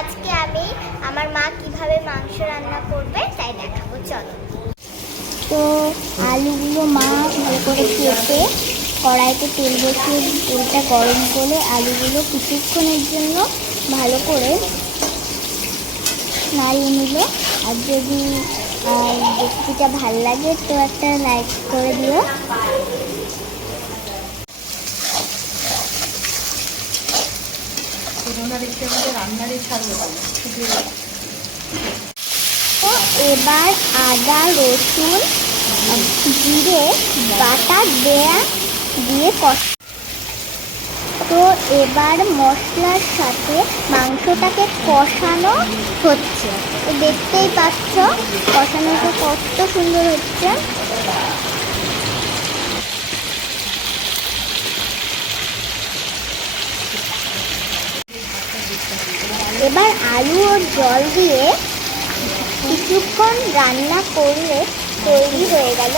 আজকে আমি আমার মা কিভাবে মাংস রান্না করবে তাই দেখাবো, চলো। তো আলুগুলো মা ভালো করে কেটে কড়াইতে তেল বসিয়ে তেলটা গরম করে আলুগুলো কিছুক্ষণের জন্য ভালো করে নাড়িয়ে নিল। আর যদি রেসিপিটা ভালো লাগে তো একটা লাইক করে দিও। তো এবার আদা রসুন জিরে বাটা দিয়ে তো এবার মশলার সাথে মাংসটাকে কষানো হচ্ছে। তো দেখতেই পাচ্ছ কষানোটা কত সুন্দর হচ্ছে। এবার আলু ও জল দিয়ে কিছুক্ষণ রান্না করলে তৈরি হয়ে গেল